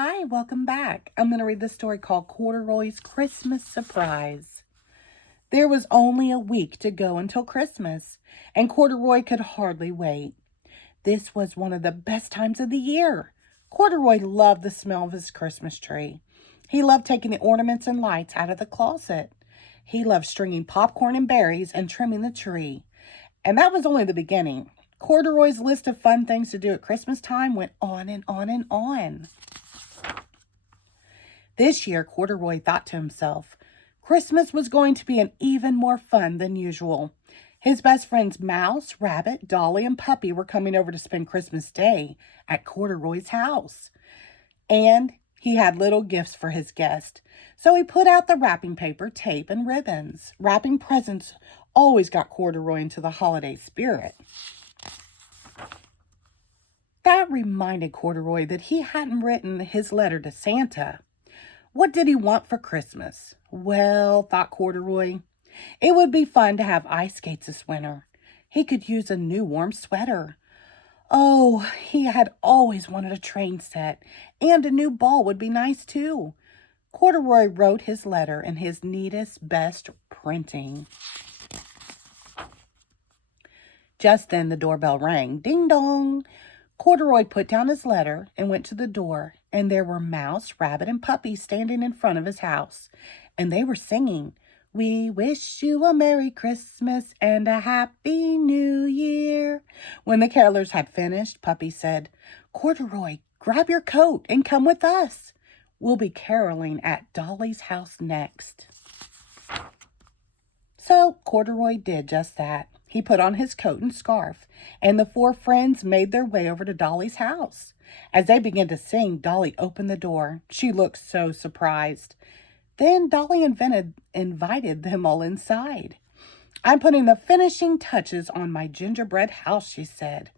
Hi, welcome back. I'm going to read the story called Corduroy's Christmas Surprise. There was only a week to go until Christmas, and Corduroy could hardly wait. This was one of the best times of the year. Corduroy loved the smell of his Christmas tree. He loved taking the ornaments and lights out of the closet. He loved stringing popcorn and berries and trimming the tree. And that was only the beginning. Corduroy's list of fun things to do at Christmas time went on and on and on. This year, Corduroy thought to himself, Christmas was going to be an even more fun than usual. His best friends Mouse, Rabbit, Dolly, and Puppy were coming over to spend Christmas Day at Corduroy's house. And he had little gifts for his guest. So he put out the wrapping paper, tape, and ribbons. Wrapping presents always got Corduroy into the holiday spirit. That reminded Corduroy that he hadn't written his letter to Santa. What did he want for Christmas? Well, thought Corduroy, it would be fun to have ice skates this winter. He could use a new warm sweater. Oh, he had always wanted a train set, and a new ball would be nice too. Corduroy wrote his letter in his neatest, best printing. Just then the doorbell rang. Ding dong! Corduroy put down his letter and went to the door, and there were Mouse, Rabbit, and Puppy standing in front of his house, and they were singing, "We wish you a Merry Christmas and a Happy New Year." When the carolers had finished, Puppy said, "Corduroy, grab your coat and come with us. We'll be caroling at Dolly's house next." So Corduroy did just that. He put on his coat and scarf, and the four friends made their way over to Dolly's house. As they began to sing, Dolly opened the door. She looked so surprised. Then Dolly invited them all inside. "I'm putting the finishing touches on my gingerbread house," she said.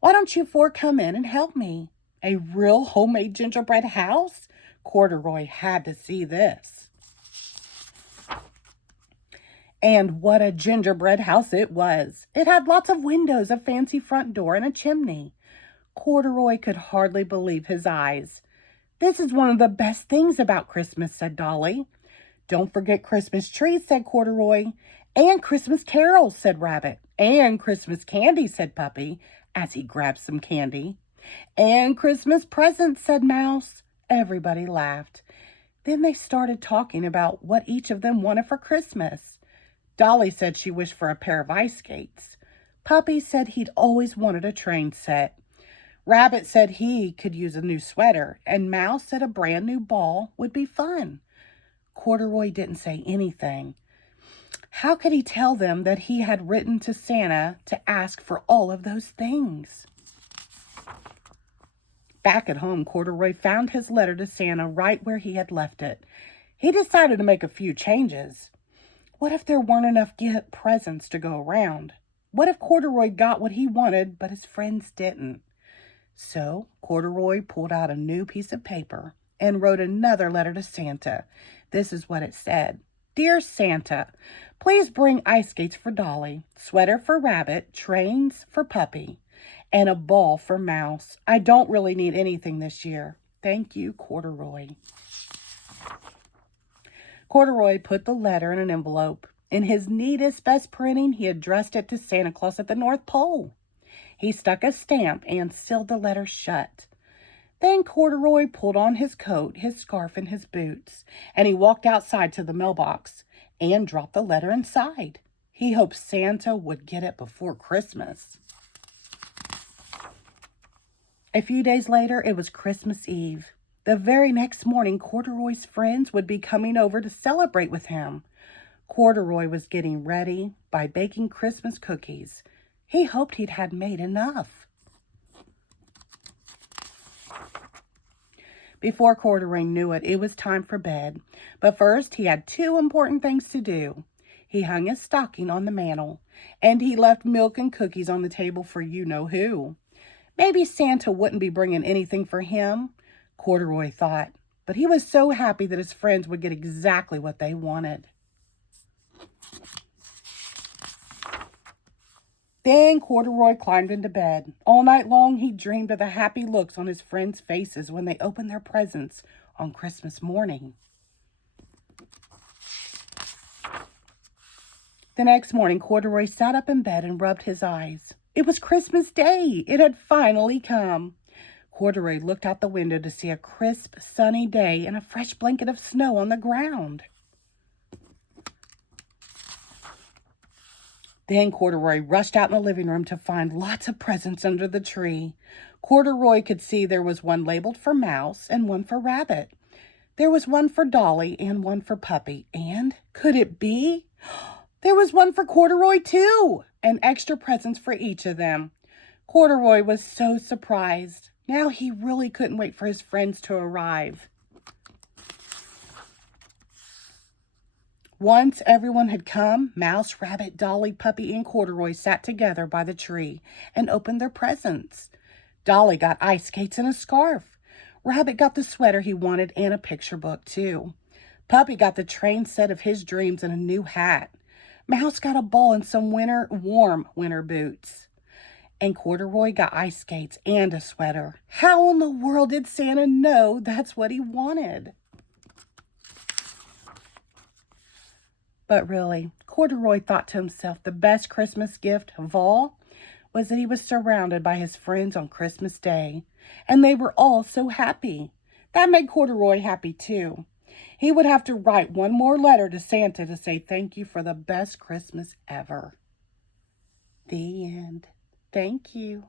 "Why don't you four come in and help me?" A real homemade gingerbread house? Corduroy had to see this. And what a gingerbread house it was. It had lots of windows, a fancy front door, and a chimney. Corduroy could hardly believe his eyes. "This is one of the best things about Christmas," said Dolly. "Don't forget Christmas trees," said Corduroy. "And Christmas carols," said Rabbit. "And Christmas candy," said Puppy, as he grabbed some candy. "And Christmas presents," said Mouse. Everybody laughed. Then they started talking about what each of them wanted for Christmas. Dolly said she wished for a pair of ice skates. Puppy said he'd always wanted a train set. Rabbit said he could use a new sweater, and Mouse said a brand new ball would be fun. Corduroy didn't say anything. How could he tell them that he had written to Santa to ask for all of those things? Back at home, Corduroy found his letter to Santa right where he had left it. He decided to make a few changes. What if there weren't enough presents to go around? What if Corduroy got what he wanted, but his friends didn't? So Corduroy pulled out a new piece of paper and wrote another letter to Santa. This is what it said. "Dear Santa, please bring ice skates for Dolly, sweater for Rabbit, trains for Puppy, and a ball for Mouse. I don't really need anything this year. Thank you, Corduroy." Corduroy put the letter in an envelope. In his neatest, best printing, he addressed it to Santa Claus at the North Pole. He stuck a stamp and sealed the letter shut. Then Corduroy pulled on his coat, his scarf, and his boots, and he walked outside to the mailbox and dropped the letter inside. He hoped Santa would get it before Christmas. A few days later, it was Christmas Eve. The very next morning, Corduroy's friends would be coming over to celebrate with him. Corduroy was getting ready by baking Christmas cookies. He hoped he'd had made enough. Before Corduroy knew it, it was time for bed. But first, he had two important things to do. He hung his stocking on the mantel, and he left milk and cookies on the table for you-know-who. Maybe Santa wouldn't be bringing anything for him, Corduroy thought, but he was so happy that his friends would get exactly what they wanted. Then Corduroy climbed into bed. All night long he dreamed of the happy looks on his friends' faces when they opened their presents on Christmas morning. The next morning, Corduroy sat up in bed and rubbed his eyes. It was Christmas Day. It had finally come. Corduroy looked out the window to see a crisp, sunny day and a fresh blanket of snow on the ground. Then Corduroy rushed out in the living room to find lots of presents under the tree. Corduroy could see there was one labeled for Mouse and one for Rabbit. There was one for Dolly and one for Puppy. And could it be? There was one for Corduroy too, and extra presents for each of them. Corduroy was so surprised. Now he really couldn't wait for his friends to arrive. Once everyone had come, Mouse, Rabbit, Dolly, Puppy, and Corduroy sat together by the tree and opened their presents. Dolly got ice skates and a scarf. Rabbit got the sweater he wanted and a picture book too. Puppy got the train set of his dreams and a new hat. Mouse got a ball and some warm winter boots. And Corduroy got ice skates and a sweater. How in the world did Santa know that's what he wanted? But really, Corduroy thought to himself the best Christmas gift of all was that he was surrounded by his friends on Christmas Day. And they were all so happy. That made Corduroy happy too. He would have to write one more letter to Santa to say thank you for the best Christmas ever. The end. Thank you.